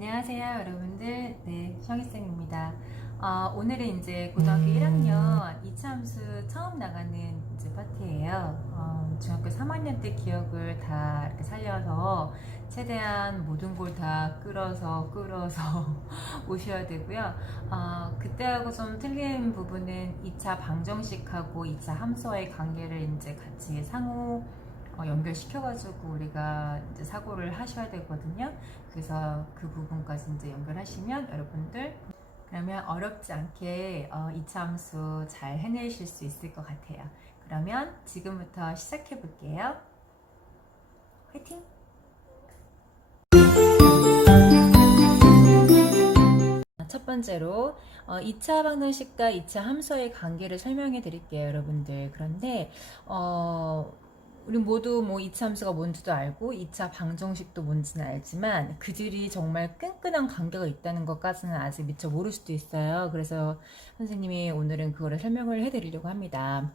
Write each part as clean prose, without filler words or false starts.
안녕하세요, 여러분들. 네, 성희쌤입니다. 오늘은 이제 고등학교 1학년 이차함수 처음 나가는 이제 파트예요. 중학교 3학년 때 기억을 다 이렇게 살려서 최대한 모든 걸 다 끌어서 오셔야 되고요. 그때하고 좀 틀린 부분은 2차 방정식하고 2차 함수와의 관계를 이제 같이 상호 연결시켜가지고 우리가 이제 사고를 하셔야 되거든요. 그래서 그 부분까지 이제 연결하시면 여러분들 그러면 어렵지 않게 2차 함수 잘 해내실 수 있을 것 같아요. 그러면 지금부터 시작해 볼게요. 화이팅! 첫 번째로 2차 방정식과 2차 함수의 관계를 설명해 드릴게요, 여러분들. 그런데 우리 모두 뭐 2차 함수가 뭔지도 알고 2차 방정식도 뭔지는 알지만 그들이 정말 끈끈한 관계가 있다는 것까지는 아직 미처 모를 수도 있어요. 그래서 선생님이 오늘은 그거를 설명을 해드리려고 합니다.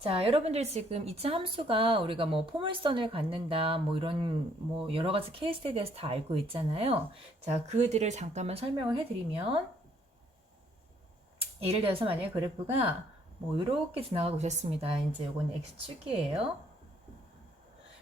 자, 여러분들 지금 2차 함수가 우리가 뭐 포물선을 갖는다 뭐 이런 뭐 여러 가지 케이스에 대해서 다 알고 있잖아요. 자, 그들을 잠깐만 설명을 해드리면 예를 들어서 만약에 그래프가 뭐 이렇게 지나가고 있었습니다. 이제 이거는 x축이에요.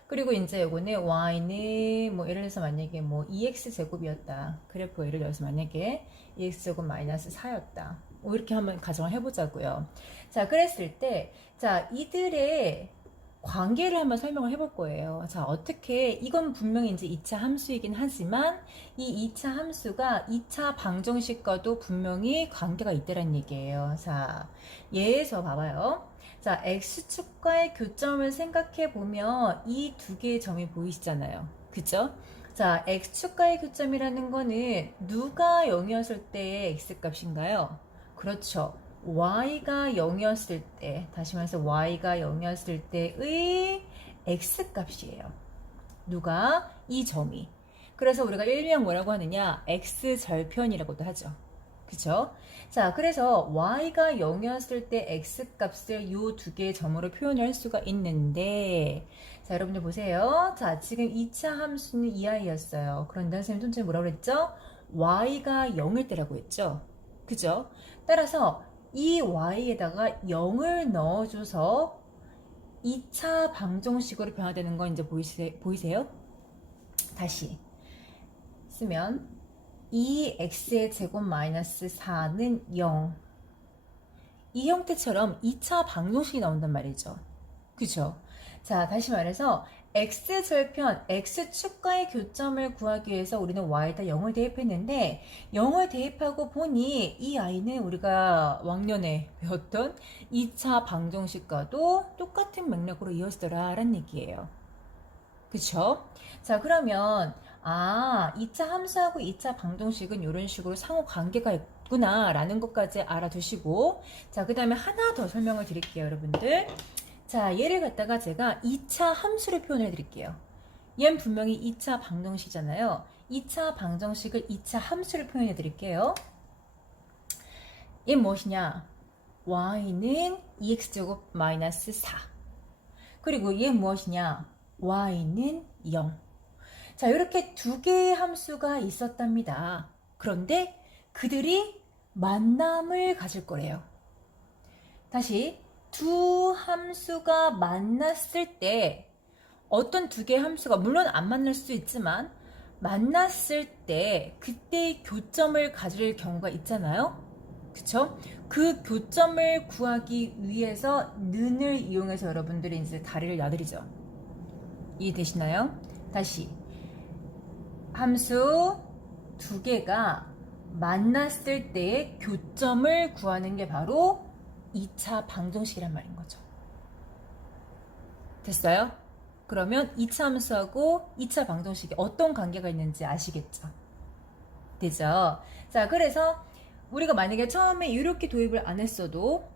그리고 이제 요거는 y는 뭐 예를 들어서 만약에 뭐 2x 제곱이었다. 그래프 예를 들어서 만약에 2x 제곱 마이너스 4였다. 뭐 이렇게 한번 가정을 해보자고요. 자, 그랬을 때, 자, 이들의 관계를 한번 설명을 해볼 거예요. 자, 어떻게, 이건 분명히 이제 2차 함수이긴 하지만, 이 2차 함수가 2차 방정식과도 분명히 관계가 있다는 얘기예요. 자, 예에서 봐봐요. 자, x축과의 교점을 생각해 보면 이 두 개의 점이 보이시잖아요. 그죠? 자, x축과의 교점이라는 거는 누가 0이었을 때의 x값인가요? 그렇죠. y가 0이었을 때, 다시 말해서 y가 0이었을 때의 x값이에요. 누가? 이 점이. 그래서 우리가 일명 뭐라고 하느냐? x절편이라고도 하죠. 그쵸? 자, 그래서 y가 0이었을 때 x값을 이 두 개의 점으로 표현할 수가 있는데, 자, 여러분들 보세요. 자, 지금 2차 함수는 이 아이였어요. 그런데 선생님 손전에 뭐라고 그랬죠? y가 0일 때라고 했죠? 그죠? 따라서 이 y에다가 0을 넣어줘서 2차 방정식으로 변화되는 거 이제 보이세요? 다시 쓰면 2x의 제곱 마이너스 4는 0. 이 형태처럼 2차 방정식이 나온단 말이죠. 그죠? 자, 다시 말해서 x절편, x축과의 교점을 구하기 위해서 우리는 y에다 0을 대입했는데 0을 대입하고 보니 이 아이는 우리가 왕년에 배웠던 2차 방정식과도 똑같은 맥락으로 이어지더라 라는 얘기예요. 그쵸? 자, 그러면 2차 함수하고 2차 방정식은 이런 식으로 상호 관계가 있구나 라는 것까지 알아두시고, 자, 그 다음에 하나 더 설명을 드릴게요, 여러분들. 자, 얘를 갖다가 제가 2차 함수로 표현해 드릴게요. 얘는 분명히 2차 방정식이잖아요. 2차 방정식을 2차 함수로 표현해 드릴게요. 얘는 무엇이냐? y는 2x제곱 마이너스 4. 그리고 얘는 무엇이냐? y는 0. 자, 이렇게 두 개의 함수가 있었답니다. 그런데 그들이 만남을 가질 거래요. 다시 두 함수가 만났을 때 어떤 두 개의 함수가 물론 안 만날 수 있지만 만났을 때 그때의 교점을 가질 경우가 있잖아요. 그쵸? 그 교점을 구하기 위해서 는을 이용해서 여러분들이 이제 다리를 나들이죠. 이해되시나요? 다시 함수 두 개가 만났을 때의 교점을 구하는 게 바로 2차 방정식이란 말인 거죠. 됐어요? 그러면 2차 함수하고 2차 방정식이 어떤 관계가 있는지 아시겠죠? 되죠? 자, 그래서 우리가 만약에 처음에 이렇게 도입을 안 했어도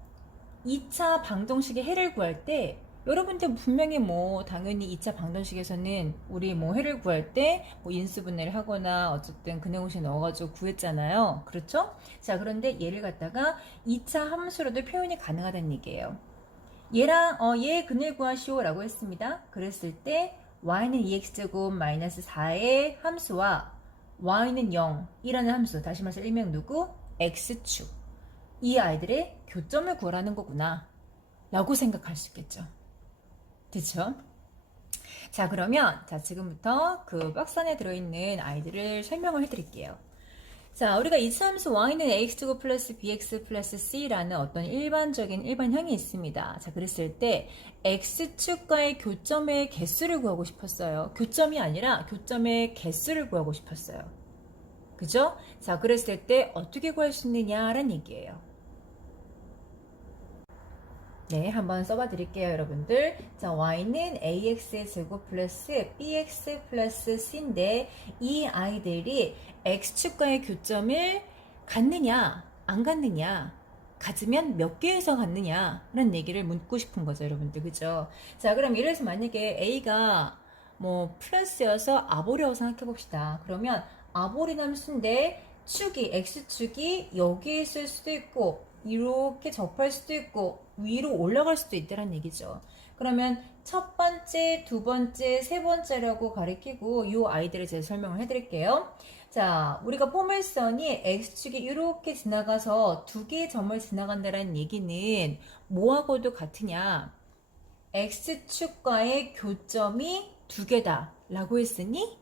2차 방정식의 해를 구할 때 여러분들 분명히 뭐 당연히 2차 방정식에서는 우리 뭐 해를 구할 때 뭐 인수분해를 하거나 어쨌든 근해공식 넣어가지고 구했잖아요. 그렇죠? 자, 그런데 얘를 갖다가 2차 함수로도 표현이 가능하다는 얘기예요. 얘랑 얘 근을 구하시오 라고 했습니다. 그랬을 때 y는 2x제곱 마이너스 4의 함수와 y는 0이라는 함수, 다시 말해서 일명 누구? x축. 이 아이들의 교점을 구하라는 거구나 라고 생각할 수 있겠죠. 그쵸? 자, 그러면 자 지금부터 그 박스 안에 들어있는 아이들을 설명을 해드릴게요. 자, 우리가 이차함수 y는 ax제곱 플러스 bx 플러스 c라는 어떤 일반형이 있습니다. 자, 그랬을 때 x축과의 교점의 개수를 구하고 싶었어요. 교점이 아니라 교점의 개수를 구하고 싶었어요. 그죠? 자, 그랬을 때 어떻게 구할 수 있느냐라는 얘기예요. 네, 한번 써봐 드릴게요, 여러분들. 자, y는 ax의 제곱 플러스 bx 플러스 c인데 이 아이들이 x축과의 교점을 갖느냐, 안 갖느냐, 가지면 몇 개에서 갖느냐라는 얘기를 묻고 싶은 거죠, 여러분들. 그죠? 자, 그럼 예를 들어서 만약에 a가 뭐 플러스여서 아볼이라고 생각해 봅시다. 그러면 아볼이 함수인데 축이, x축이 여기 있을 수도 있고 이렇게 접할 수도 있고 위로 올라갈 수도 있다는 얘기죠. 그러면 첫 번째, 두 번째, 세 번째라고 가리키고 이 아이들을 제가 설명을 해드릴게요. 자, 우리가 포물선이 x축이 이렇게 지나가서 두 개의 점을 지나간다는 얘기는 뭐하고도 같으냐? x축과의 교점이 두 개다 라고 했으니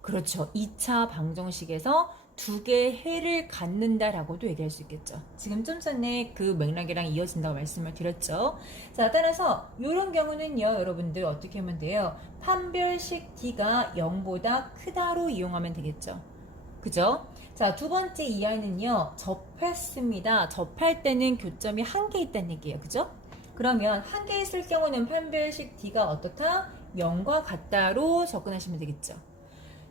그렇죠. 2차 방정식에서 두 개의 해를 갖는다라고도 얘기할 수 있겠죠. 지금 좀 전에 그 맥락이랑 이어진다고 말씀을 드렸죠. 자, 따라서 이런 경우는요, 여러분들 어떻게 하면 돼요? 판별식 D가 0보다 크다로 이용하면 되겠죠. 그죠? 자, 두 번째 이하는요, 접했습니다. 접할 때는 교점이 한 개 있다는 얘기예요. 그죠? 그러면 한 개 있을 경우는 판별식 D가 어떻다? 0과 같다로 접근하시면 되겠죠.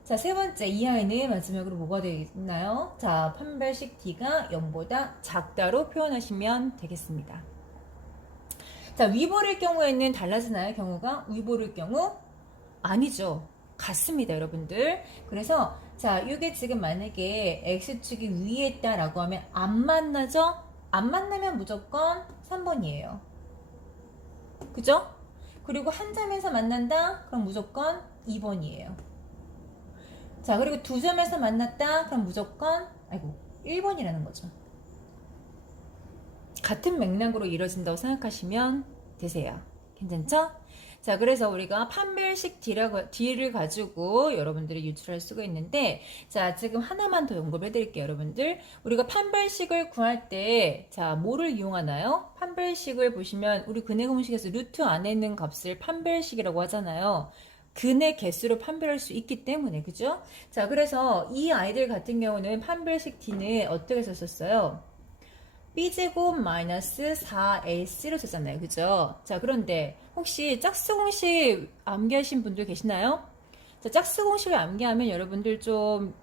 자, 세 번째 이하에는 마지막으로 뭐가 되겠나요? 자, 판별식 D가 0보다 작다로 표현하시면 되겠습니다. 자, 위보를 경우에는 달라지나요? 경우가? 위보를 경우? 아니죠. 같습니다, 여러분들. 그래서 자, 이게 지금 만약에 X축이 위에 있다라고 하면 안 만나죠? 안 만나면 무조건 3번이에요. 그죠? 그리고 한 점에서 만난다? 그럼 무조건 2번이에요. 자, 그리고 두 점에서 만났다? 그럼 무조건 1번이라는 거죠. 같은 맥락으로 이루어진다고 생각하시면 되세요. 괜찮죠? 자, 그래서 우리가 판별식 D를 가지고 여러분들이 유출할 수가 있는데, 자, 지금 하나만 더 연구해 드릴게요, 여러분들. 우리가 판별식을 구할 때, 자, 뭐를 이용하나요? 판별식을 보시면, 우리 근해 공식에서 루트 안에 있는 값을 판별식이라고 하잖아요. 근의 개수로 판별할 수 있기 때문에, 그죠? 자, 그래서 이 아이들 같은 경우는 판별식 D는 어떻게 썼었어요? b제곱 마이너스 4ac로 썼잖아요. 그죠? 자, 그런데 혹시 짝수 공식 암기하신 분들 계시나요? 자, 짝수 공식을 암기하면 여러분들 좀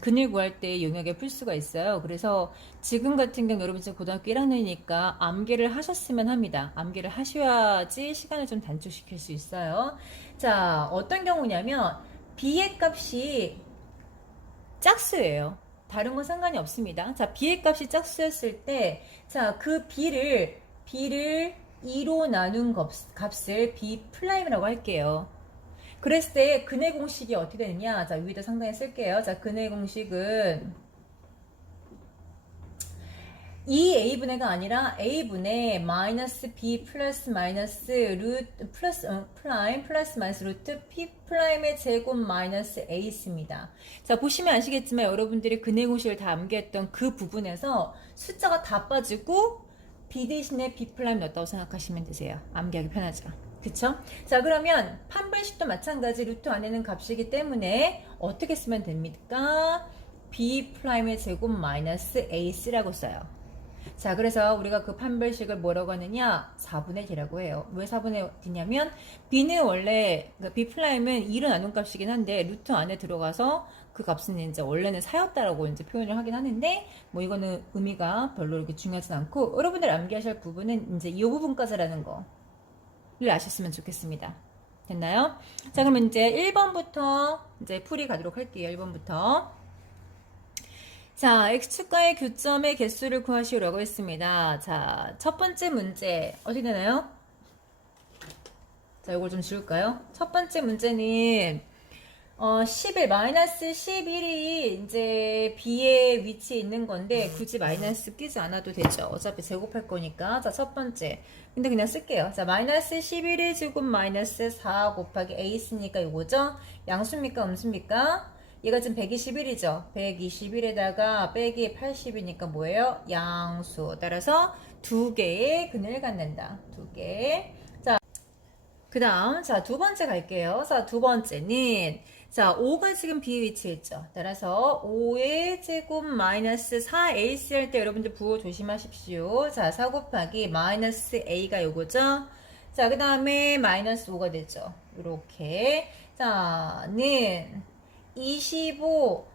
근을 구할 때 용역에 풀 수가 있어요. 그래서 지금 같은 경우 여러분 지금 고등학교 1학년이니까 암기를 하셨으면 합니다. 암기를 하셔야지 시간을 좀 단축시킬 수 있어요. 자, 어떤 경우냐면 b의 값이 짝수예요. 다른 건 상관이 없습니다. 자, b의 값이 짝수였을 때, 자, 그 b를 2로 나눈 값을 b 프라임이라고 할게요. 그랬을 때 근해 공식이 어떻게 되느냐? 자, 위에다 상단에 쓸게요. 자, 근해 공식은 2a분의가 아니라 a분의 마이너스 b 플러스 마이너스 루트 플러스 프라임 플러스 마이너스 루트 p 프라임의 제곱 마이너스 a 있습니다. 자, 보시면 아시겠지만 여러분들이 근해 공식을 다 암기했던 그 부분에서 숫자가 다 빠지고 b 대신에 b 프라임 넣었다고 생각하시면 되세요. 암기하기 편하죠. 그쵸? 자, 그러면 판별식도 마찬가지 루트 안에는 값이기 때문에 어떻게 쓰면 됩니까? b 프라임의 제곱 마이너스 ac라고 써요. 자, 그래서 우리가 그 판별식을 뭐라고 하느냐? 4분의 D라고 해요. 왜 4분의 D냐면 B는 원래 그러니까 B 플라임은 2로 나눈 값이긴 한데 루트 안에 들어가서 그 값은 이제 원래는 4였다라고 이제 표현을 하긴 하는데 뭐 이거는 의미가 별로 이렇게 중요하진 않고 여러분들 암기하실 부분은 이제 이 부분까지라는 거를 아셨으면 좋겠습니다. 됐나요? 자, 그럼 이제 1번부터 이제 풀이 가도록 할게요. 1번부터. 자, x축과의 교점의 개수를 구하시오라고 했습니다. 자, 첫 번째 문제 어떻게 되나요? 자, 이걸 좀 지울까요? 첫 번째 문제는 11, 마이너스 11이 이제 B의 위치에 있는 건데, 굳이 마이너스 끼지 않아도 되죠. 어차피 제곱할 거니까. 자, 첫 번째. 근데 그냥 쓸게요. 자, 마이너스 11의 제곱 마이너스 4 곱하기 A 있으니까 이거죠? 양수입니까? 음수입니까? 얘가 지금 121이죠? 121에다가 빼기 80이니까 뭐예요? 양수. 따라서 두 개의 근을 갖는다. 두 개. 자, 그 다음, 자, 두 번째 갈게요. 자, 두 번째는, 자, 5가 지금 B 위치에 있죠. 따라서 5의 제곱 마이너스 4AC 할 때 여러분들 부호 조심하십시오. 자, 4 곱하기 마이너스 A가 요거죠. 자, 그 다음에 마이너스 5가 되죠. 요렇게. 자, 는 25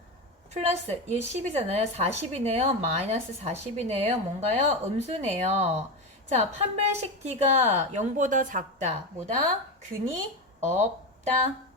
플러스 1 10이잖아요. 40이네요. 마이너스 40이네요. 뭔가요? 음수네요. 자, 판별식 D가 0보다 작다. 뭐다? 근이 없다.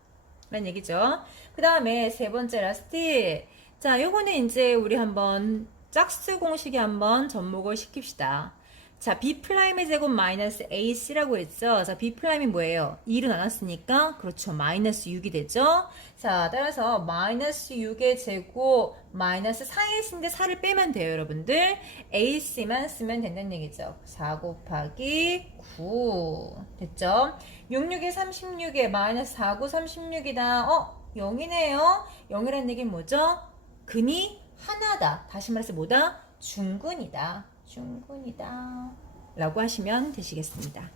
라는 얘기죠. 그 다음에 세 번째 라스트. 자, 요거는 이제 우리 한번 짝수 공식에 한번 접목을 시킵시다. 자, B'의 제곱 마이너스 AC라고 했죠. 자, B'이 뭐예요? 2로 나눴으니까, 그렇죠. 마이너스 6이 되죠. 자, 따라서 마이너스 6의 제곱 마이너스 4AC인데 4를 빼면 돼요, 여러분들. AC만 쓰면 된다는 얘기죠. 4 곱하기 9. 됐죠? 66에 36에 마이너스 4, 9, 36이다. 0이네요. 0이라는 얘기는 뭐죠? 근이 하나다. 다시 말해서 뭐다? 중근이다. 중근이다. 라고 하시면 되시겠습니다.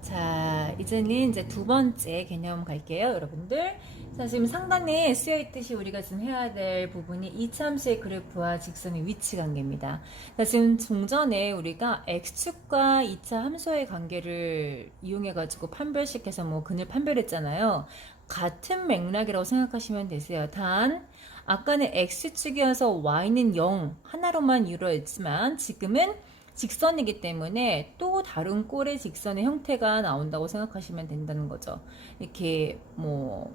자, 이제는 이제 두 번째 개념 갈게요, 여러분들. 자, 지금 상단에 쓰여 있듯이 우리가 지금 해야 될 부분이 이차함수의 그래프와 직선의 위치 관계입니다. 자, 지금 종전에 우리가 x축과 이차 함수의 관계를 이용해가지고 판별식해서 뭐 근을 판별했잖아요. 같은 맥락이라고 생각하시면 되세요. 단, 아까는 x축이어서 y는 0 하나로만 이루어졌지만 지금은 직선이기 때문에 또 다른 꼴의 직선의 형태가 나온다고 생각하시면 된다는 거죠. 이렇게 뭐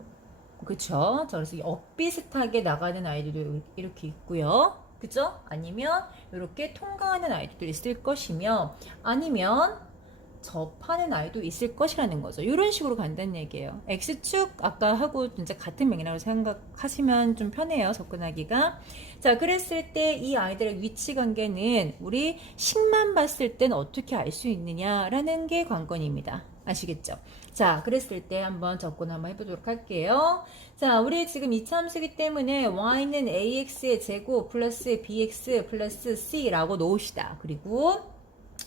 그쵸? 그래서 엇비슷하게 나가는 아이들도 이렇게 있고요. 그죠? 아니면 이렇게 통과하는 아이들도 있을 것이며 아니면 접하는 아이도 있을 것이라는 거죠. 이런 식으로 간다는 얘기예요. X축 아까 하고 이제 같은 맥락으로 생각하시면 좀 편해요. 접근하기가. 자, 그랬을 때 이 아이들의 위치 관계는 우리 식만 봤을 땐 어떻게 알 수 있느냐라는 게 관건입니다. 아시겠죠? 자, 그랬을 때 한번 접근 한번 해보도록 할게요. 자, 우리 지금 2차 함수기 때문에 y는 ax의 제곱 플러스 bx 플러스 c라고 놓읍시다. 그리고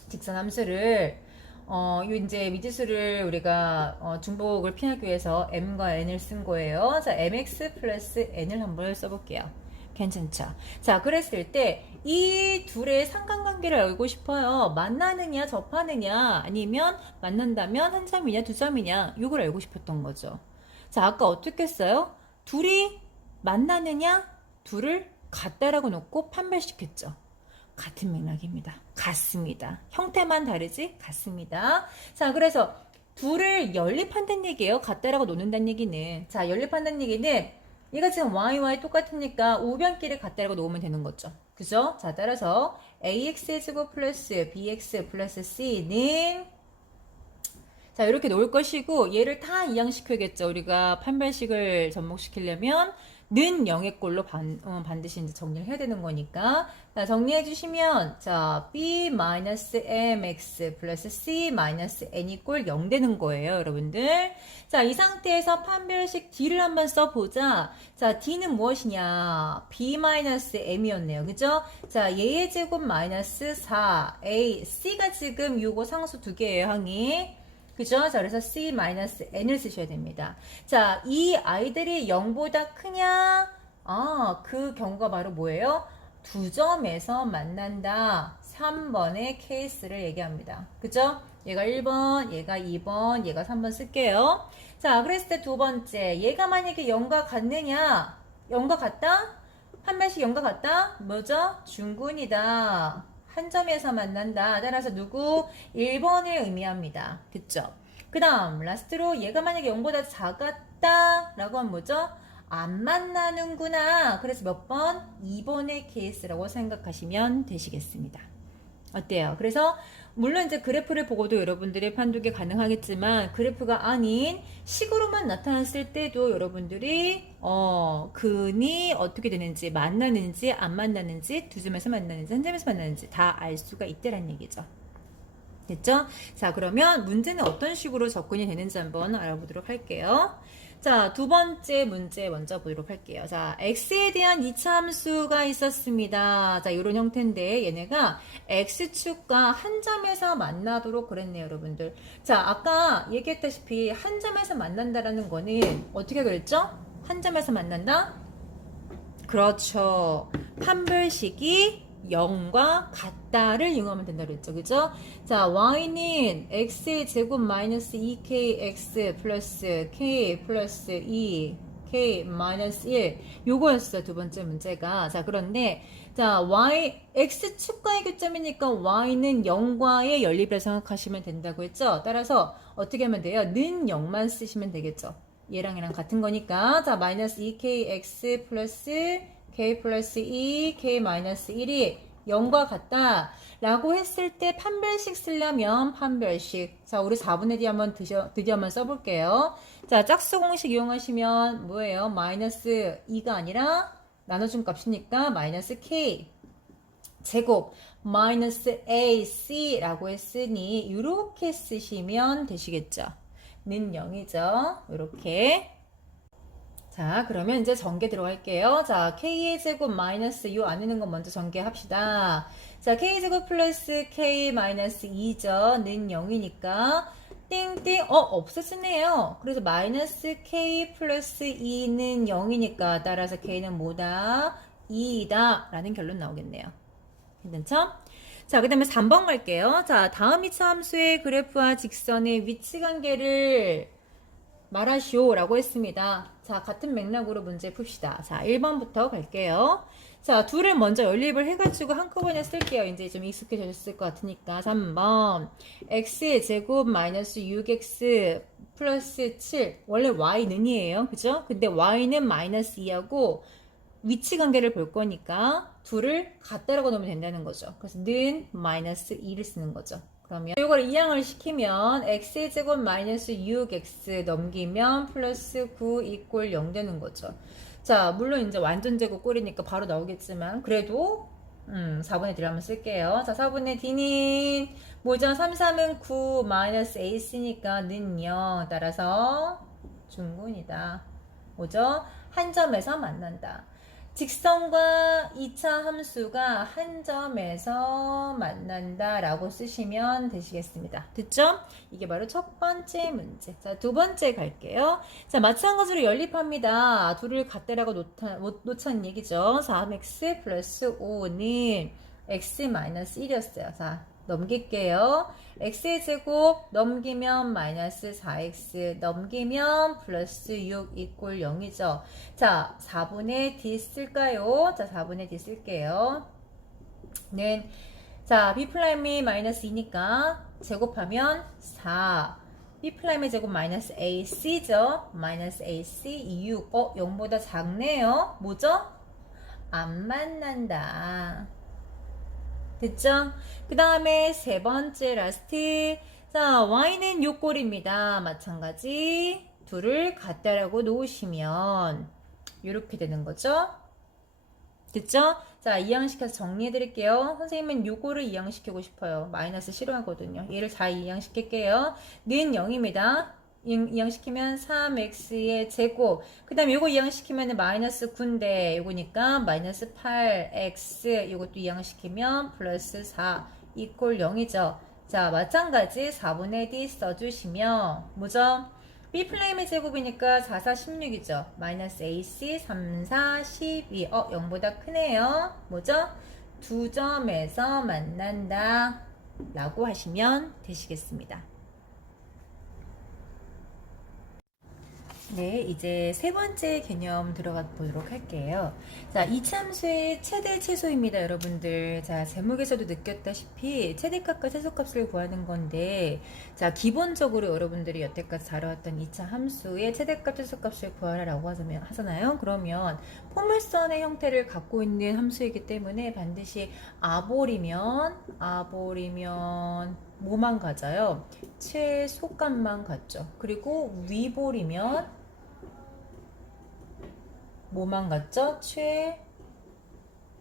직선 함수를 요 이제 미지수를 우리가 중복을 피하기 위해서 m과 n을 쓴 거예요. 자, mx 플러스 n을 한번 써볼게요. 괜찮죠? 자, 그랬을 때 이 둘의 상관관계를 알고 싶어요. 만나느냐, 접하느냐, 아니면 만난다면 한 점이냐, 두 점이냐, 이걸 알고 싶었던 거죠. 자, 아까 어떻게 했어요? 둘이 만나느냐, 둘을 같다라고 놓고 판별시켰죠. 같은 맥락입니다. 같습니다. 형태만 다르지? 같습니다. 자, 그래서 둘을 연립한다는 얘기예요. 같다라고 놓는다는 얘기는. 자, 연립한다는 얘기는 얘가 지금 y와 똑같으니까 우변끼리 같다라고 놓으면 되는 거죠. 그죠? 자, 따라서 ax의 제곱 플러스 bx 플러스 c는 자, 이렇게 놓을 것이고 얘를 다 이항시켜야겠죠. 우리가 판별식을 접목시키려면 는 0의 꼴로 반드시 이제 정리를 해야 되는 거니까. 자, 정리해 주시면, 자, b-mx 플러스 c-n이 꼴 0 되는 거예요, 여러분들. 자, 이 상태에서 판별식 d를 한번 써보자. 자, d는 무엇이냐? b-m이었네요. 그죠? 자, 얘의 제곱 마이너스 4, a, c가 지금 요거 상수 두 개예요, 항이. 그죠? 자, 그래서 c-n을 쓰셔야 됩니다. 자, 이 아이들이 0보다 크냐? 그 경우가 바로 뭐예요? 두 점에서 만난다. 3번의 케이스를 얘기합니다. 그죠? 얘가 1번, 얘가 2번, 얘가 3번 쓸게요. 자, 그랬을 때 두 번째. 얘가 만약에 0과 같느냐? 0과 같다? 판별식 0과 같다? 뭐죠? 중근이다. 한 점에서 만난다. 따라서 누구? 1번을 의미합니다. 됐죠? 그 다음 라스트로 얘가 만약에 0보다 작았다 라고 하면 뭐죠? 안 만나는구나. 그래서 몇 번? 2번의 케이스라고 생각하시면 되시겠습니다. 어때요? 그래서 물론 이제 그래프를 보고도 여러분들이 판독이 가능하겠지만 그래프가 아닌 식으로만 나타났을 때도 여러분들이 근이 어떻게 되는지 만나는지 안 만나는지 두 점에서 만나는지 한 점에서 만나는지 다 알 수가 있다라는 얘기죠. 됐죠? 자, 그러면 문제는 어떤 식으로 접근이 되는지 한번 알아보도록 할게요. 자, 두 번째 문제 먼저 보도록 할게요. 자, x에 대한 이차 함수가 있었습니다. 자, 이런 형태인데 얘네가 x축과 한 점에서 만나도록 그랬네요, 여러분들. 자, 아까 얘기했다시피 한 점에서 만난다라는 거는 어떻게 그랬죠? 한 점에서 만난다? 그렇죠. 판별식이 0과 같다를 이용하면 된다 그랬죠. 그죠? 자, y는 x의 제곱 마이너스 2kx 플러스 k 플러스 2 k 마이너스 1 요거였어요. 두 번째 문제가. 자, 그런데 자, x축과의 교점이니까 y는 0과의 연립을 생각하시면 된다고 했죠. 따라서 어떻게 하면 돼요? 는 0만 쓰시면 되겠죠. 얘랑 얘랑 같은 거니까. 자, 마이너스 2kx 플러스 k 플러스 2, k 마이너스 1이 0과 같다 라고 했을 때 판별식 쓰려면 판별식. 자, 우리 4분의 D 한번 드디어 한번 써볼게요. 자, 짝수 공식 이용하시면 뭐예요? 마이너스 2가 아니라 나눠준 값이니까 마이너스 k 제곱 마이너스 ac라고 했으니 이렇게 쓰시면 되시겠죠. 는 0이죠. 이렇게. 자, 그러면 이제 전개 들어갈게요. 자, k의 제곱 마이너스 요 안에 있는 거 먼저 전개합시다. 자, k제곱 플러스 k 마이너스 2죠. 는 0이니까 띵띵 없어지네요. 그래서 마이너스 k 플러스 2는 0이니까 따라서 k는 뭐다? 2이다 라는 결론 나오겠네요. 괜찮죠? 자, 그 다음에 3번 갈게요. 자, 다음 이차 함수의 그래프와 직선의 위치 관계를 말하시오 라고 했습니다. 자, 같은 맥락으로 문제 풉시다. 자, 1번부터 갈게요. 자, 둘을 먼저 연립을 해가지고 한꺼번에 쓸게요. 이제 좀 익숙해졌을 것 같으니까. 3번 x제곱 마이너스 6x 플러스 7 원래 y는이에요. 그죠? 근데 y는 마이너스 2하고 위치 관계를 볼 거니까 둘을 같다라고 넣으면 된다는 거죠. 그래서 는 마이너스 2를 쓰는 거죠. 그러면 이걸 이항을 시키면 x제곱 마이너스 6x 넘기면 플러스 9 이꼴 0 되는 거죠. 자, 물론 이제 완전 제곱 꼴이니까 바로 나오겠지만 그래도 4분의 D를 한번 쓸게요. 자, 4분의 D는 뭐죠? 3, 3은 9 마이너스 A쓰니까 는 0 따라서 중근이다. 뭐죠? 한 점에서 만난다. 직선과 2차 함수가 한 점에서 만난다 라고 쓰시면 되시겠습니다. 됐죠? 이게 바로 첫 번째 문제. 자, 두 번째 갈게요. 자, 마찬가지로 연립합니다. 둘을 같다라고 놓자는 얘기죠. 3x 플러스 5는 x 마이너스 1이었어요. 자, 넘길게요. x의 제곱 넘기면 마이너스 4x 넘기면 플러스 6 이꼴 0이죠. 자, 4분의 D 쓸까요? 자, 4분의 D 쓸게요. 는 자, B'이 마이너스 2니까 제곱하면 4 B'의 제곱 마이너스 AC죠. 마이너스 AC 6 0보다 작네요. 뭐죠? 안 만난다. 됐죠? 그 다음에 세 번째 라스트. 자, y는 요 꼴입니다. 마찬가지 둘을 같다라고 놓으시면 이렇게 되는 거죠. 됐죠? 자, 이항시켜서 정리해 드릴게요. 선생님은 요거를 이항시키고 싶어요. 마이너스 싫어하거든요. 얘를 잘 이항시킬게요. 는 0입니다. 이항시키면 3x의 제곱. 그 다음에 요거 이항시키면 마이너스 9인데 요거니까 마이너스 8x 요것도 이항시키면 플러스 4 이꼴 0이죠. 자, 마찬가지 4분의 D 써주시면 뭐죠? B'의 제곱이니까 4, 4, 16이죠. 마이너스 AC 3, 4, 12 0보다 크네요. 뭐죠? 두 점에서 만난다 라고 하시면 되시겠습니다. 네, 이제 세 번째 개념 들어가 보도록 할게요. 자, 이참수의 최대 최소입니다, 여러분들. 자, 제목에서도 느꼈다시피 최대값과 최소값을 구하는 건데, 자, 기본적으로 여러분들이 여태까지 다뤄왔던 2차 함수의 최대값, 최소값을 구하라라고 하잖아요. 그러면 포물선의 형태를 갖고 있는 함수이기 때문에 반드시 아볼이면 뭐만 가져요? 최소값만 갖죠. 그리고 위볼이면 뭐만 갖죠?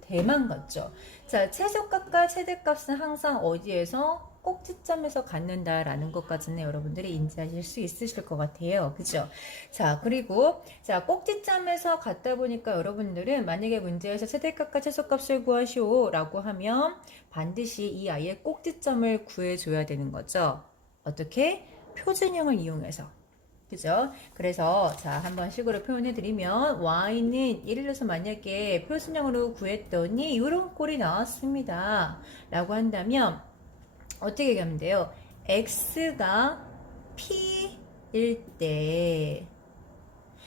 최대만 갖죠. 자, 최소값과 최대값은 항상 어디에서 꼭지점에서 갖는다라는 것까지는 여러분들이 인지하실 수 있으실 것 같아요. 그죠? 자, 그리고 자, 꼭지점에서 갖다 보니까 여러분들은 만약에 문제에서 최대값과 최소값을 구하시오 라고 하면 반드시 이 아이의 꼭지점을 구해줘야 되는 거죠. 어떻게? 표준형을 이용해서. 그죠? 그래서 자 한번 식으로 표현해 드리면 y는 예를 들어서 만약에 표준형으로 구했더니 이런 꼴이 나왔습니다 라고 한다면 어떻게 얘기하면 돼요? x가 p일 때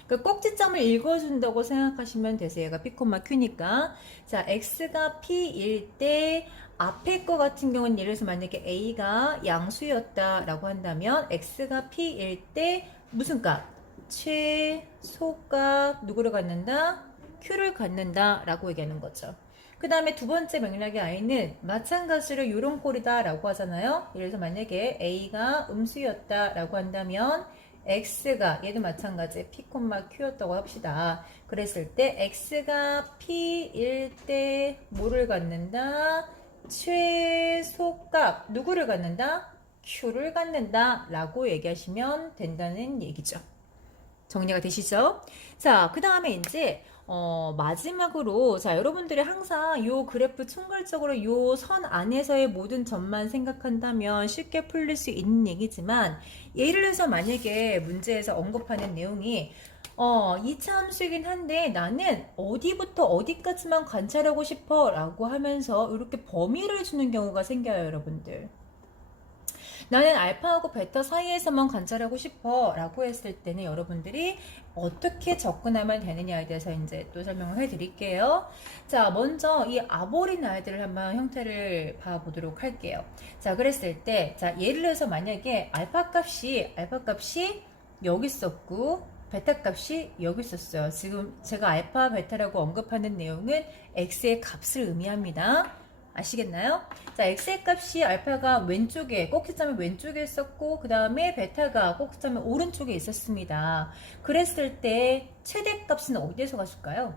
그 꼭지점을 읽어준다고 생각하시면 되세요. 얘가 p, q니까 자 x가 p일 때 앞에 거 같은 경우는 예를 들어서 만약에 a가 양수였다 라고 한다면 x가 p일 때 무슨 값? 최소값 누구를 갖는다? q를 갖는다 라고 얘기하는 거죠. 그 다음에 두 번째 맥락의 i는 마찬가지로 이런 꼴이다 라고 하잖아요. 예를 들어서 만약에 a가 음수였다 라고 한다면 x가 얘도 마찬가지 p, q였다고 합시다. 그랬을 때 x가 p일 때 뭐를 갖는다? 최소값 누구를 갖는다? q를 갖는다 라고 얘기하시면 된다는 얘기죠. 정리가 되시죠? 자, 그 다음에 이제 마지막으로 자 여러분들이 항상 요 그래프 총괄적으로 요 선 안에서의 모든 점만 생각한다면 쉽게 풀릴 수 있는 얘기지만 예를 들어서 만약에 문제에서 언급하는 내용이 2차 함수이긴 한데 나는 어디부터 어디까지만 관찰하고 싶어 라고 하면서 이렇게 범위를 주는 경우가 생겨요 여러분들. 나는 알파하고 베타 사이에서만 관찰하고 싶어 라고 했을 때는 여러분들이 어떻게 접근하면 되느냐에 대해서 이제 또 설명을 해 드릴게요. 자, 먼저 이 아버린 아이들을 한번 형태를 봐보도록 할게요. 자, 그랬을 때, 자, 예를 들어서 만약에 알파 값이 여기 있었고, 베타 값이 여기 있었어요. 지금 제가 알파, 베타라고 언급하는 내용은 x의 값을 의미합니다. 아시겠나요? 자, x의 값이 알파가 왼쪽에 꼭지점이 왼쪽에 있었고 그 다음에 베타가 꼭지점이 오른쪽에 있었습니다. 그랬을 때 최대값은 어디에서 갔을까요?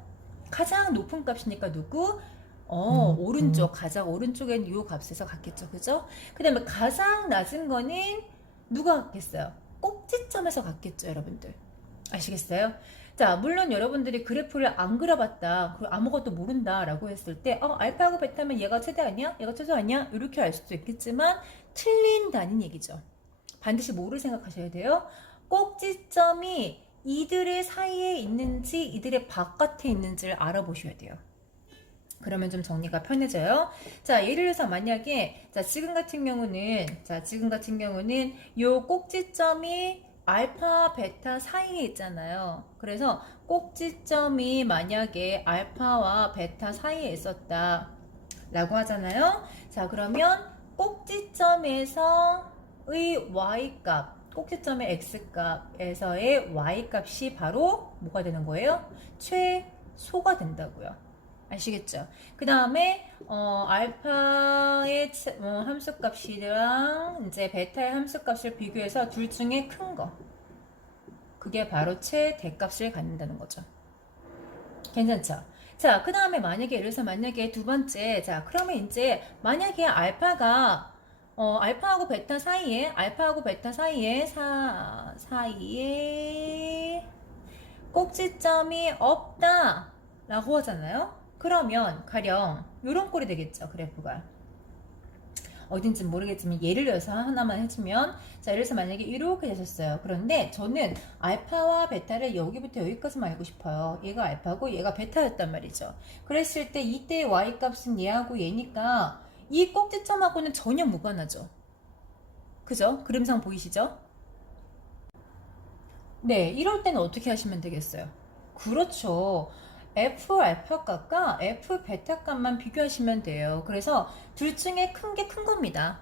가장 높은 값이니까 누구? 오른쪽, 가장 오른쪽엔 이 값에서 갔겠죠. 그죠? 그 다음에 가장 낮은 거는 누가 갔겠어요? 꼭지점에서 갔겠죠, 여러분들. 아시겠어요? 자, 물론 여러분들이 그래프를 안 그려봤다, 그리고 아무것도 모른다 라고 했을 때 알파하고 베타면 얘가 최대 아니야? 얘가 최소 아니야? 이렇게 알 수도 있겠지만 틀린다는 얘기죠. 반드시 뭐를 생각하셔야 돼요? 꼭지점이 이들의 사이에 있는지 이들의 바깥에 있는지를 알아보셔야 돼요. 그러면 좀 정리가 편해져요. 자, 예를 들어서 만약에 지금 같은 경우는 요 꼭지점이 알파, 베타 사이에 있잖아요. 그래서 꼭지점이 만약에 알파와 베타 사이에 있었다 라고 하잖아요. 자, 그러면 꼭지점에서의 y값, 꼭지점의 x값에서의 y값이 바로 뭐가 되는 거예요? 최소가 된다고요. 아시겠죠? 그 다음에 알파의 함수값이랑 이제 베타의 함수값을 비교해서 둘 중에 큰 거, 그게 바로 최대값을 갖는다는 거죠. 괜찮죠? 자, 그 다음에 예를 들어서 만약에 두 번째, 자, 그러면 이제 만약에 알파하고 베타 사이에 꼭지점이 없다 라고 하잖아요. 그러면 가령 이런 꼴이 되겠죠. 그래프가 어딘지 모르겠지만 예를 들어서 하나만 해주면, 자, 예를 들어서 만약에 이렇게 되셨어요. 그런데 저는 알파와 베타를 여기부터 여기까지만 알고 싶어요. 얘가 알파고 얘가 베타였단 말이죠. 그랬을 때 이때 y 값은 얘하고 얘니까 이 꼭지점하고는 전혀 무관하죠. 그죠? 그림상 보이시죠? 네, 이럴 때는 어떻게 하시면 되겠어요? 그렇죠. F 알파 값과 F 베타 값만 비교하시면 돼요. 그래서 둘 중에 큰 게 큰 겁니다.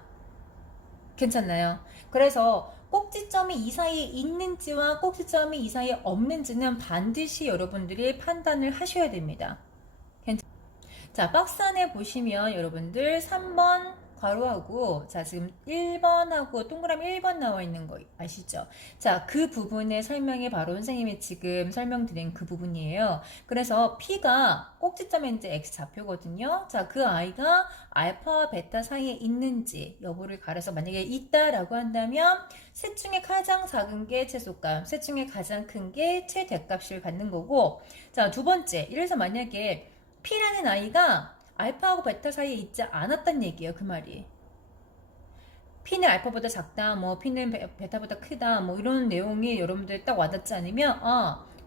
괜찮나요? 그래서 꼭지점이 이 사이에 있는지와 꼭지점이 이 사이에 없는지는 반드시 여러분들이 판단을 하셔야 됩니다. 자, 박스 안에 보시면 여러분들 3번 괄호하고 자 지금 1번하고 동그라미 1번 나와 있는 거 아시죠? 자, 그 부분의 설명이 바로 선생님이 지금 설명드린 그 부분이에요. 그래서 P가 꼭지점에 이제 X 좌표거든요. 자, 그 아이가 알파와 베타 사이에 있는지 여부를 가려서 만약에 있다라고 한다면 셋 중에 가장 작은 게 최소값, 셋 중에 가장 큰 게 최대값을 갖는 거고 자, 두 번째, 이래서 만약에 P라는 아이가 알파하고 베타 사이에 있지 않았단 얘기예요. 그 말이. P는 알파보다 작다, 뭐 P는 베타보다 크다, 뭐 이런 내용이 여러분들 딱 와닿지 않으면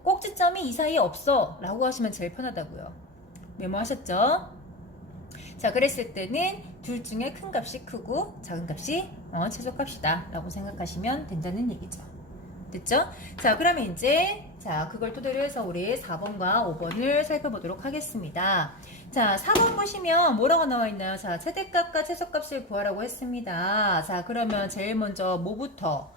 꼭지점이 이 사이에 없어 라고 하시면 제일 편하다고요. 메모하셨죠? 자, 그랬을 때는 둘 중에 큰 값이 크고 작은 값이 최소값이다 라고 생각하시면 된다는 얘기죠. 됐죠? 자, 그러면 이제 자, 그걸 토대로 해서 우리 4번과 5번을 살펴보도록 하겠습니다. 자, 4번 보시면 뭐라고 나와 있나요? 자, 최대값과 최소값을 구하라고 했습니다. 자, 그러면 제일 먼저 뭐부터?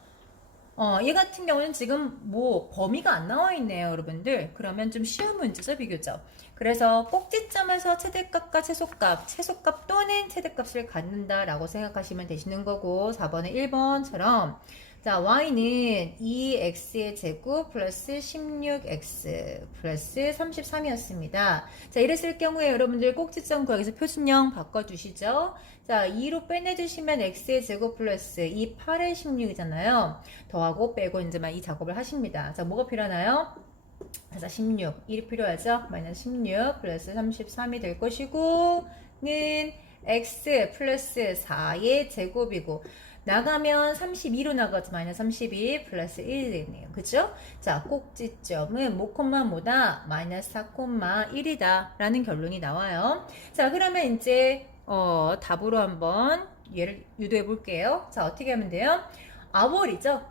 얘 같은 경우는 지금 뭐 범위가 안 나와 있네요, 여러분들. 그러면 좀 쉬운 문제죠, 비교적. 그래서 꼭지점에서 최대값과 최소값 또는 최대값을 갖는다라고 생각하시면 되시는 거고 4번의 1번처럼 자, y는 2x의 제곱 플러스 16x 플러스 33이었습니다. 자, 이랬을 경우에 여러분들 꼭지점 구하기 위해서 표준형 바꿔주시죠. 자, 2로 빼내주시면 x의 제곱 플러스 이 8의 16이잖아요. 더하고 빼고 이제만 이 작업을 하십니다. 자, 뭐가 필요하나요? 자, 16. 1이 필요하죠? 마이너스 16 플러스 33이 될 것이고 는 x 플러스 4의 제곱이고 나가면 32로 나가죠. 마이너스 32 플러스 1이 되네요. 그죠? 자, 꼭지점은 뭐다? 마이너스 4,1이다. 라는 결론이 나와요. 자, 그러면 이제, 답으로 한번 얘를 유도해 볼게요. 자, 어떻게 하면 돼요? 아월이죠?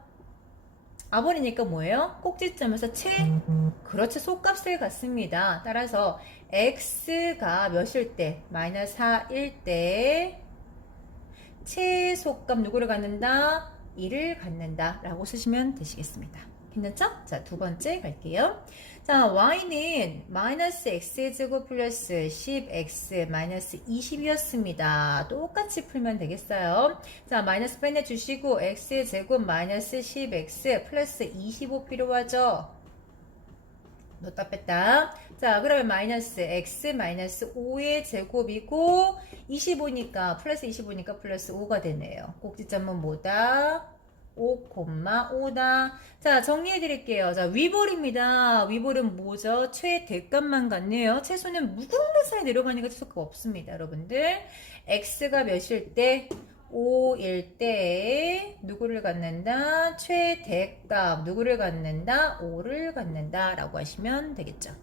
아월이니까 뭐예요? 꼭지점에서 그렇죠. 소값을 갖습니다. 따라서 x가 몇일 때? 마이너스 4일 때 최소값 누구를 갖는다? 1을 갖는다 라고 쓰시면 되시겠습니다. 괜찮죠? 자, 두 번째 갈게요. 자, y는 마이너스 x제곱 플러스 10x 마이너스 20이었습니다. 똑같이 풀면 되겠어요. 자, 마이너스 빼내주시고 x제곱 마이너스 10x 플러스 25 필요하죠? 넣었다 뺐다. 자, 그러면 마이너스 x 마이너스 5의 제곱이고 25니까 플러스 25니까 플러스 5가 되네요. 꼭지점은 뭐다? 5,5다. 자, 정리해 드릴게요. 자, 위볼입니다. 위볼은 뭐죠? 최대값만 같네요. 최소는 무궁무진하게 내려가니까 최소값 없습니다. 여러분들. x가 몇일 때? 5일 때 누구를 갖는다? 최대값 누구를 갖는다? 5를 갖는다 라고 하시면 되겠죠.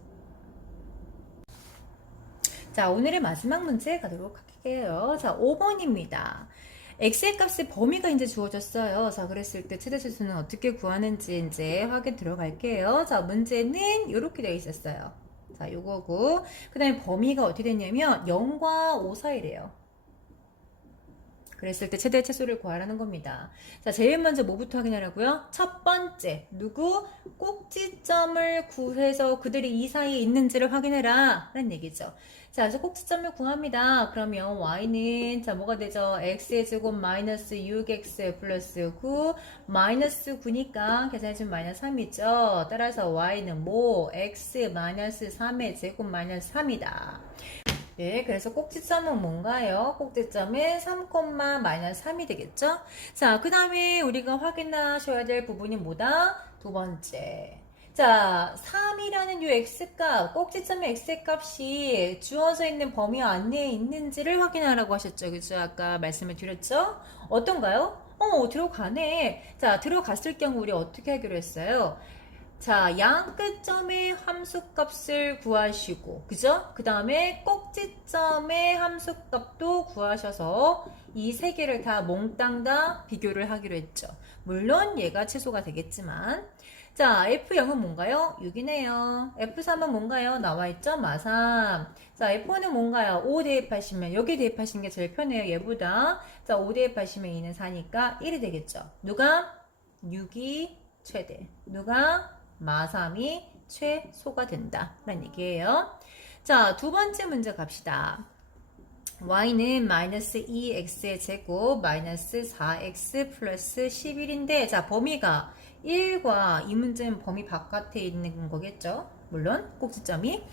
자, 오늘의 마지막 문제 가도록 할게요. 자, 5번입니다. x의 값의 범위가 이제 주어졌어요. 자, 그랬을 때 최대치수는 어떻게 구하는지 이제 확인 들어갈게요. 자, 문제는 이렇게 되어 있었어요. 자, 요거고 그 다음에 범위가 어떻게 됐냐면 0과 5 사이래요. 그랬을 때 최대 최소를 구하라는 겁니다. 자, 제일 먼저 뭐부터 확인하라고요? 첫 번째, 누구? 꼭지점을 구해서 그들이 이 사이에 있는지를 확인해라 라는 얘기죠. 자, 그래서 꼭지점을 구합니다. 그러면 y는 자, 뭐가 되죠? x의 제곱 마이너스 6x 플러스 9 마이너스 9니까 계산해주면 마이너스 3이죠. 따라서 y는 뭐? x 마이너스 3의 제곱 마이너스 3이다. 네, 그래서 꼭지점은 뭔가요? 꼭지점은 3, 마이너스 3이 되겠죠? 자, 그 다음에 우리가 확인하셔야 될 부분이 뭐다? 두 번째. 자, 3이라는 이 x값, 꼭지점의 x값이 주어져 있는 범위 안에 있는지를 확인하라고 하셨죠. 그죠? 아까 말씀을 드렸죠? 어떤가요? 들어가네. 자, 들어갔을 경우 우리 어떻게 하기로 했어요? 자, 양 끝점의 함수값을 구하시고, 그죠? 그 다음에 꼭지점의 함수값도 구하셔서 이 세 개를 다 몽땅 다 비교를 하기로 했죠. 물론 얘가 최소가 되겠지만, 자, F0은 뭔가요? 6이네요. F3은 뭔가요? 나와있죠? 마3. 자, F1은 뭔가요? 5 대입하시면, 여기 대입하시는 게 제일 편해요. 얘보다. 자, 5 대입하시면 2는 4니까 1이 되겠죠. 누가? 6이 최대. 누가? 마3이 최소가 된다 라는 얘기예요. 자, 두 번째 문제 갑시다. y는 마이너스 2x의 제곱 마이너스 4x 플러스 11인데 자 범위가 1과 이 문제는 범위 바깥에 있는 거겠죠. 물론 꼭지점이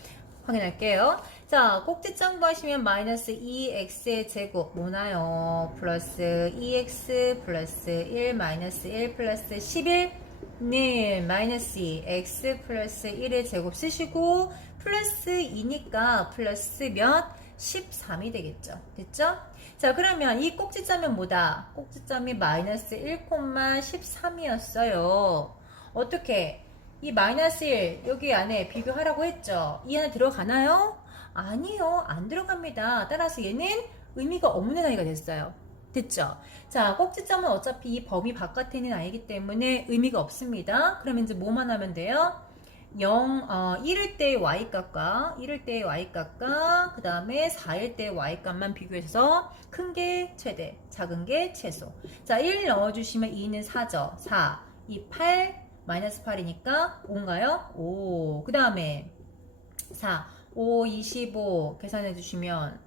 확인할게요. 자 꼭지점 구하시면 마이너스 2x의 제곱 뭐나요? 플러스 2x 플러스 1 마이너스 1 플러스 11 네 마이너스 2 x 플러스 1의 제곱 쓰시고 플러스 2니까 플러스 몇? 13이 되겠죠. 됐죠? 자 그러면 이 꼭지점은 뭐다? 꼭지점이 마이너스 1,13이었어요. 어떻게? 이 마이너스 1 여기 안에 비교하라고 했죠. 이 안에 들어가나요? 아니요. 안 들어갑니다. 따라서 얘는 의미가 없는 아이가 됐어요. 됐죠? 자 꼭지점은 어차피 이 범위 바깥에 있는 아이기 때문에 의미가 없습니다. 그러면 이제 뭐만 하면 돼요? 1일 때의 y값과 1일 때의 y값과 그 다음에 4일 때의 y값만 비교해서 큰 게 최대, 작은 게 최소. 자, 1 넣어주시면 2는 4죠. 4, 2, 8, 마이너스 8이니까 5인가요? 5. 그 다음에 4, 5, 25 계산해 주시면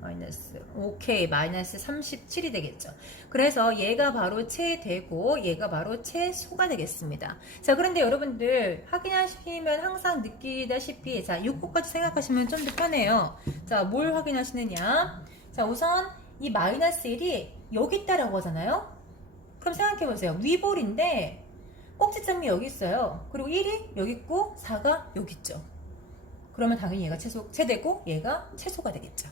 마이너스 오케이 마이너스 37이 되겠죠. 그래서 얘가 바로 최대고 얘가 바로 최소가 되겠습니다. 자 그런데 여러분들 확인하시면 항상 느끼다시피 자 6호까지 생각하시면 좀 더 편해요. 자 뭘 확인하시느냐. 자 우선 이 마이너스 1이 여기 있다라고 하잖아요. 그럼 생각해 보세요. 위볼인데 꼭지점이 여기 있어요. 그리고 1이 여기 있고 4가 여기 있죠. 그러면 당연히 얘가 최대고 얘가 최소가 되겠죠.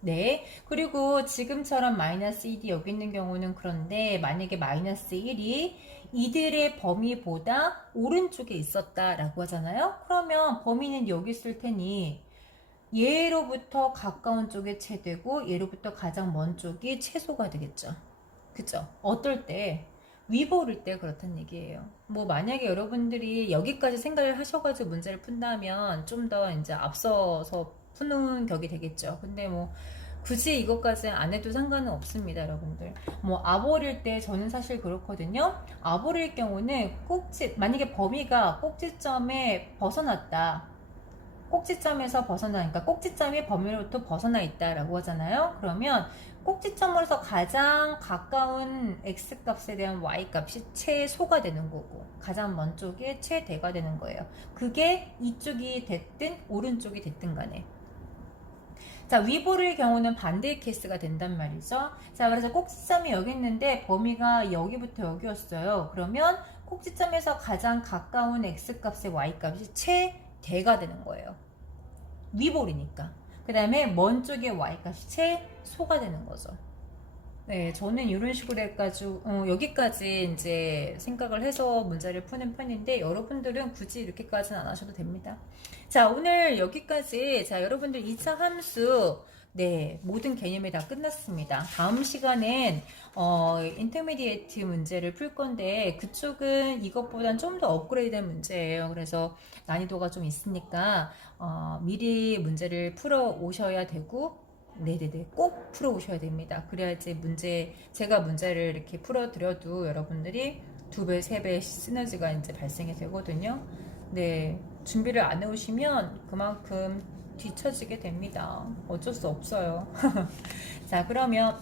네. 그리고 지금처럼 마이너스 1이 여기 있는 경우는 그런데 만약에 마이너스 1이 이들의 범위보다 오른쪽에 있었다라고 하잖아요. 그러면 범위는 여기 있을 테니 얘로부터 가까운 쪽이 최대고 얘로부터 가장 먼 쪽이 최소가 되겠죠. 그죠? 어떨 때? 위볼일 때 그렇다는 얘기예요. 뭐 만약에 여러분들이 여기까지 생각을 하셔가지고 문제를 푼다면 좀 더 이제 앞서서 푸는 격이 되겠죠. 근데 뭐 굳이 이것까지 안 해도 상관은 없습니다, 여러분들. 뭐 아볼일 때 저는 사실 그렇거든요. 아볼일 경우는 만약에 범위가 꼭지점에 벗어났다. 꼭지점에서 벗어나니까 꼭지점이 범위로부터 벗어나 있다라고 하잖아요. 그러면 꼭지점으로서 가장 가까운 x값에 대한 y값이 최소가 되는 거고 가장 먼 쪽이 최대가 되는 거예요. 그게 이쪽이 됐든 오른쪽이 됐든 간에. 자, 위볼의 경우는 반대의 케이스가 된단 말이죠. 자, 그래서 꼭지점이 여기 있는데 범위가 여기부터 여기였어요. 그러면 꼭지점에서 가장 가까운 x값의 y값이 최대가 되는 거예요. 위볼이니까. 그 다음에 먼 쪽에 y값이 최소가 되는 거죠. 네, 저는 이런 식으로 해가지고 여기까지 이제 생각을 해서 문제를 푸는 편인데 여러분들은 굳이 이렇게까지는 안 하셔도 됩니다. 자, 오늘 여기까지 자 여러분들 2차 함수 네 모든 개념이 다 끝났습니다. 다음 시간엔 인터미디에이트 문제를 풀 건데 그쪽은 이것보단 좀 더 업그레이드된 문제예요. 그래서 난이도가 좀 있으니까 미리 문제를 풀어 오셔야 되고 네네네 꼭 풀어 오셔야 됩니다. 그래야지 제가 문제를 이렇게 풀어 드려도 여러분들이 2배, 3배 시너지가 이제 발생이 되거든요. 네, 준비를 안 해오시면 그만큼 뒤처지게 됩니다. 어쩔 수 없어요. 자, 그러면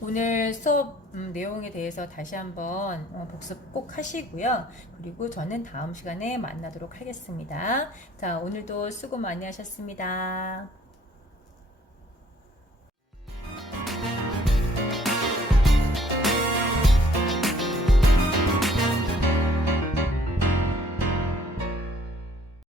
오늘 수업 내용에 대해서 다시 한번 복습 꼭 하시고요. 그리고 저는 다음 시간에 만나도록 하겠습니다. 자, 오늘도 수고 많이 하셨습니다.